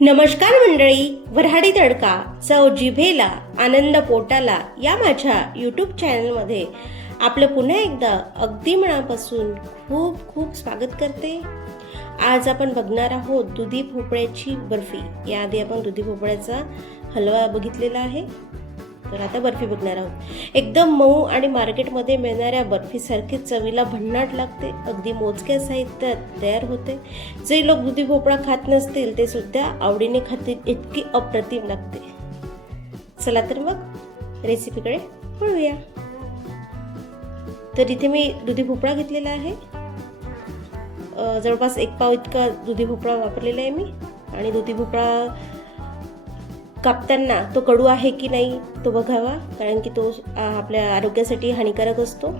नमस्कार मंडळी, वऱ्हाडी तडका चव जिभेला आनंद पोटाला या माझ्या यूट्यूब चॅनलमध्ये आपलं पुन्हा एकदा अगदी मनापासून खूप खूप स्वागत करते. आज आपण बघणार आहोत दुधी भोपळ्याची बर्फी. याआधी आपण दुधी भोपळ्याचा हलवा बघितलेला आहे, तर आता बर्फी बघणार आहोत. एकदम मऊ आणि मार्केटमध्ये मिळणाऱ्या बर्फीसारखी चवीला भन्नाट लागते. अगदी मोजक्या साहित्यात तयार होते. जे लोक दुधी भोपळा खात नसतील ते सुद्धा आवडीने खातील, इतकी अप्रतिम लागते. चला तर मग रेसिपीकडे वळूया. तर इथे मी दुधी भोपळा घेतलेला आहे. जवळपास 1 पाव इतका दुधी भोपळा वापरलेला आहे मी. आणि दुधी भोपळा कापताना तो कडू आहे की नाही तो बघावा, कारण की तो आपल्या आरोग्यासाठी हानिकारक असतो.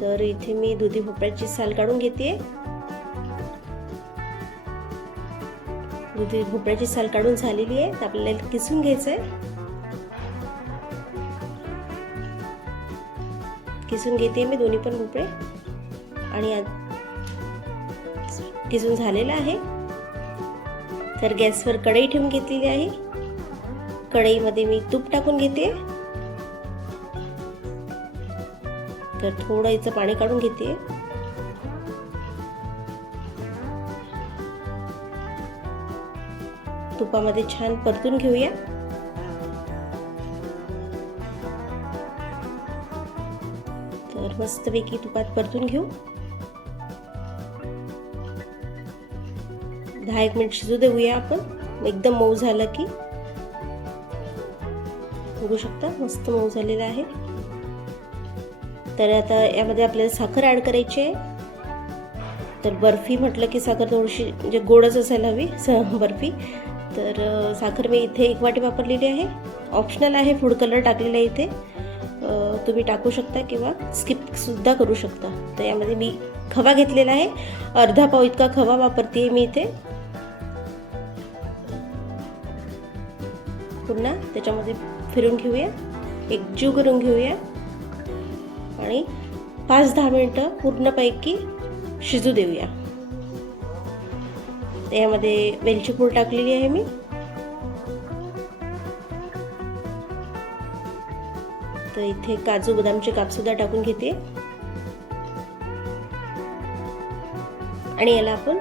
तर इथे मी दुधी भोपळ्याची साल काढून घेते. दुधी भोपळ्याची साल काढून झालेली आहे, तर आपल्याला किसून घ्यायचं आहे. किसून घेते मी दोन्ही पण भोपळे. आणि किसून झालेला आहे. तर गॅसवर कढई ठेवून घेतलेली आहे. कढईमध्ये मी तूप टाकून घेते. तर थोडं याचं पाणी काढून घेते. तुपामध्ये छान परतून घेऊया. तर मस्तपैकी तुपात परतून घेऊ. 10-1 मिनिट शिजू देऊया आपण. एकदम मऊ झालं की बघू शकता मस्त मऊ झालेला आहे. तर आता यामध्ये आपल्याला साखर ऍड करायची आहे. तर बर्फी म्हटलं की साखर थोडीशी म्हणजे गोडच असायला हवी बर्फी. तर साखर मी इथे 1 वाटी वापरलेली आहे. ऑप्शनल आहे, फूड कलर टाकलेला आहे इथे. तुम्ही टाकू शकता किंवा स्किप सुद्धा करू शकता. तर यामध्ये मी खवा घेतलेला आहे. अर्धा पाव इतका खवा वापरते मी इथे. पुन्हा त्याच्यामध्ये फिरून घेऊया, एकजीव करून घेऊया आणि 5-10 मिनिटं पूर्णपैकी शिजू देऊया. त्यामध्ये वेलची पूड टाकलेली आहे मी. तर इथे काजू बदामचे काप सुद्धा टाकून घेते. आणि याला आपण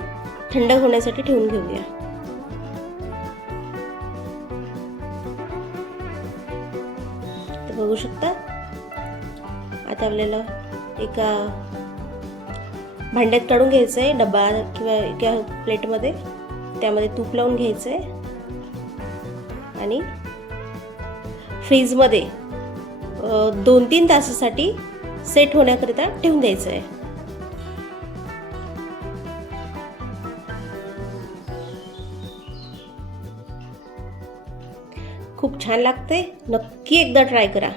थंड होण्यासाठी ठेवून घेऊया. बघू शकता आता आपल्याला एका भांड्यात काढून घ्यायचं आहे, डबा किंवा एका प्लेटमध्ये. त्यामध्ये तूप लावून घ्यायचं आहे आणि फ्रीजमध्ये 2-3 तासासाठी सेट होण्याकरिता ठेवून द्यायचं आहे. खूप छान लागते, नक्की एकदा ट्राय करा.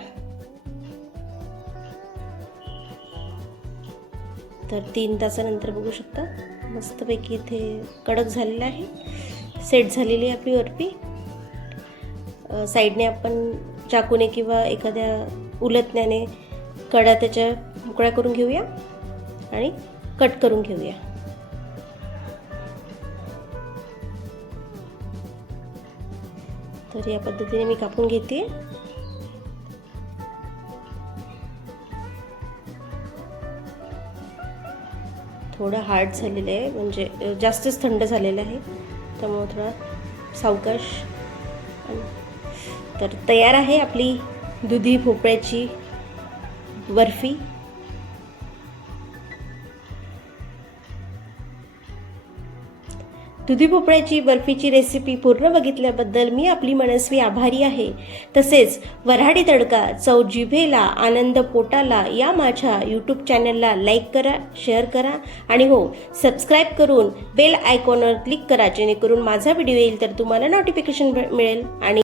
तर 3 तासानंतर बघू शकता मस्तपैकी इथे कडक झालेला आहे. सेट झालेली आहे आपली बर्फी. साईडने आपण चाकूने किंवा एखाद्या उलटण्याने कडा त्याच्या मोकळ्या करून घेऊया आणि कट करून घेऊया. तर या पद्धतीने मी कापून घेते. थोडं हार्ड झालेलं आहे, म्हणजे जास्तच थंड झालेलं आहे, त्यामुळे थोडा सावकाश. तर तयार आहे आपली दुधी भोपळ्याची बर्फी. दुधी भोपळ्याची बर्फीची रेसिपी पूर्ण बघितल्याबद्दल मी आपली मनस्वी आभारी आहे. तसेच वऱ्हाडी तडका चव जिभेला आनंद पोटाला या माझ्या यूट्यूब चॅनलला लाईक करा, शेअर करा आणि हो, सबस्क्राईब करून बेल आयकॉनवर क्लिक करा, जेणेकरून माझा व्हिडिओ येईल तर तुम्हाला नोटिफिकेशन मिळेल. आणि